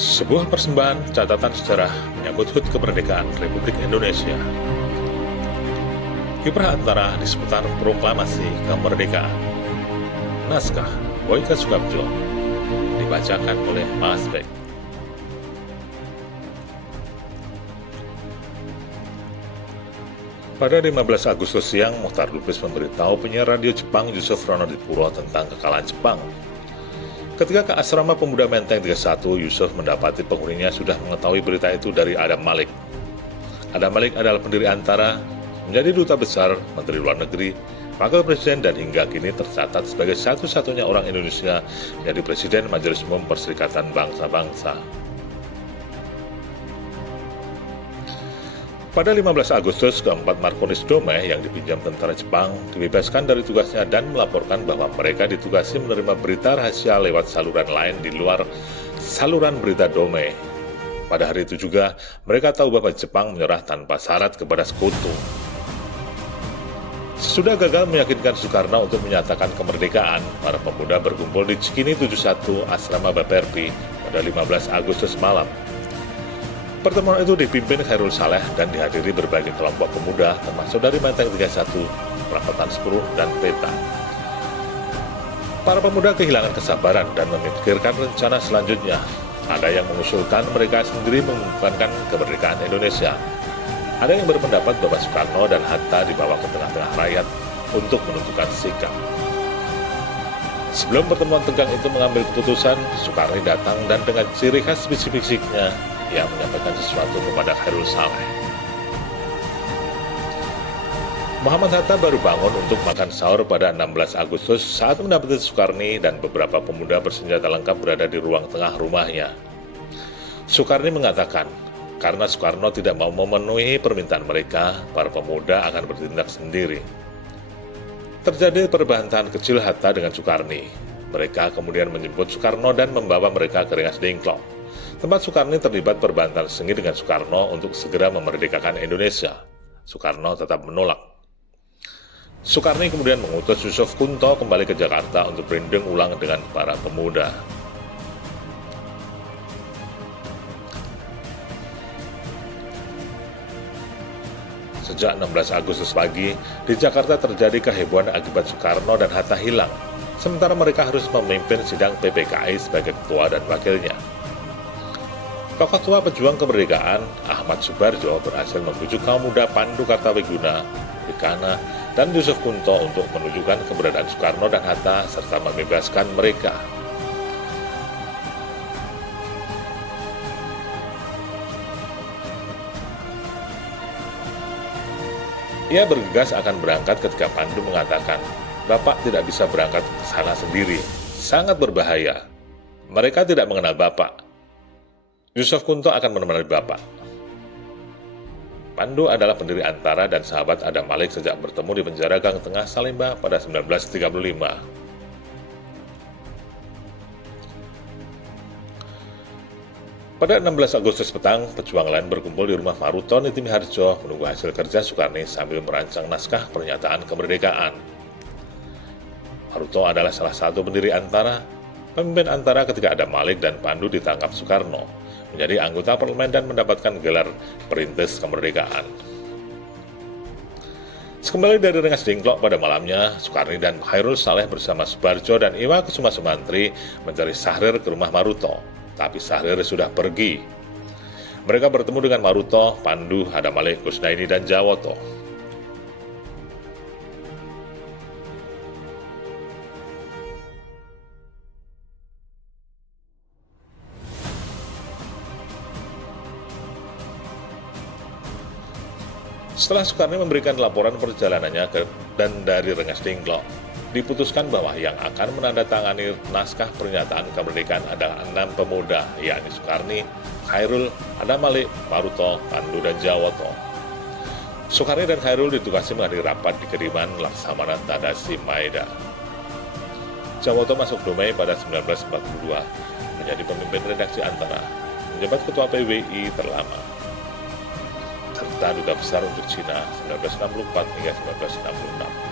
Sebuah persembahan catatan sejarah menyambut HUT kemerdekaan Republik Indonesia. Kiprah Antara di seputar proklamasi kemerdekaan. Naskah Boyke Sukabjo dibacakan oleh Mas Bek. Pada 15 Agustus siang, Mokhtar Lubis memberitahu penyiar radio Jepang Yusuf Ronodipuro tentang kekalahan Jepang. Ketika ke asrama pemuda Menteng 31, Yusuf mendapati penghuninya sudah mengetahui berita itu dari Adam Malik. Adam Malik adalah pendiri Antara, menjadi duta besar, menteri luar negeri, wakil presiden, dan hingga kini tercatat sebagai satu-satunya orang Indonesia menjadi presiden Majelis Umum Perserikatan Bangsa-Bangsa. Pada 15 Agustus, keempat Markonis Dome yang dipinjam tentara Jepang dibebaskan dari tugasnya dan melaporkan bahwa mereka ditugasi menerima berita rahasia lewat saluran lain di luar saluran berita Dome. Pada hari itu juga, mereka tahu bahwa Jepang menyerah tanpa syarat kepada sekutu. Sesudah gagal meyakinkan Soekarno untuk menyatakan kemerdekaan, para pemuda berkumpul di Cikini 71 Asrama Baperpi pada 15 Agustus malam. Pertemuan itu dipimpin Khairul Saleh dan dihadiri berbagai kelompok pemuda, termasuk dari Menteng 31, Perapatan 10, dan Peta. Para pemuda kehilangan kesabaran dan memikirkan rencana selanjutnya. Ada yang mengusulkan mereka sendiri mengumumkan kemerdekaan Indonesia. Ada yang berpendapat bahwa Soekarno dan Hatta dibawa ke tengah-tengah rakyat untuk menentukan sikap. Sebelum pertemuan tegang itu mengambil keputusan, Soekarno datang dan dengan ciri khas bisik-bisiknya, ia menyampaikan sesuatu kepada Khairul Saleh. Muhammad Hatta baru bangun untuk makan sahur pada 16 Agustus saat mendapati Soekarni dan beberapa pemuda bersenjata lengkap berada di ruang tengah rumahnya. Soekarni mengatakan, karena Soekarno tidak mau memenuhi permintaan mereka, para pemuda akan bertindak sendiri. Terjadi perbantahan kecil Hatta dengan Soekarni. Mereka kemudian menjemput Soekarno dan membawa mereka ke Rengas Dengklok, tempat Soekarni terlibat perbantahan sengit dengan Soekarno untuk segera memerdekakan Indonesia. Soekarno tetap menolak. Soekarni kemudian mengutus Yusuf Kunto kembali ke Jakarta untuk berunding ulang dengan para pemuda. Sejak 16 Agustus pagi, di Jakarta terjadi kehebohan akibat Soekarno dan Hatta hilang, sementara mereka harus memimpin sidang PPKI sebagai ketua dan wakilnya. Tokoh tua pejuang kemerdekaan, Ahmad Subarjo, berhasil membujuk kaum muda Pandu Kartawiguna, Bikana, dan Yusuf Kunto untuk menunjukkan keberadaan Soekarno dan Hatta serta membebaskan mereka. Ia bergegas akan berangkat ketika Pandu mengatakan, "Bapak tidak bisa berangkat ke sana sendiri, sangat berbahaya. Mereka tidak mengenal Bapak. Yusuf Kunto akan menemani Bapak." Pandu adalah pendiri Antara dan sahabat Adam Malik sejak bertemu di penjara Gang Tengah Salemba pada 1935. Pada 16 Agustus petang, pejuang lain berkumpul di rumah Maruto Nitimiharjo menunggu hasil kerja Soekarni sambil merancang naskah pernyataan kemerdekaan. Maruto adalah salah satu pendiri Antara, pemimpin Antara ketika Adam Malik dan Pandu ditangkap Soekarno, menjadi anggota parlemen dan mendapatkan gelar perintis kemerdekaan. Sekembali dari Rengas Dengklok pada malamnya, Soekarni dan Khairul Saleh bersama Subarjo dan Iwa Kusuma Sumantri mencari Sahrir ke rumah Maruto, tapi Sahrir sudah pergi. Mereka bertemu dengan Maruto, Pandu, Adam Malik, Kusnaini, dan Jawoto. Setelah Soekarni memberikan laporan perjalanannya dan dari Rengas Dengklok, diputuskan bahwa yang akan menandatangani naskah pernyataan kemerdekaan adalah 6 pemuda, yakni Soekarni, Khairul, Adam Malik, Maruto, Pandu, dan Jawoto. Soekarni dan Khairul ditugasi menghadiri rapat di kediaman Laksamana Tadasi Maeda. Jawoto masuk Dumai pada 1942, menjadi pemimpin redaksi Antara, menjabat ketua PBI terlama, serta duta besar untuk Cina 1964 hingga 1966.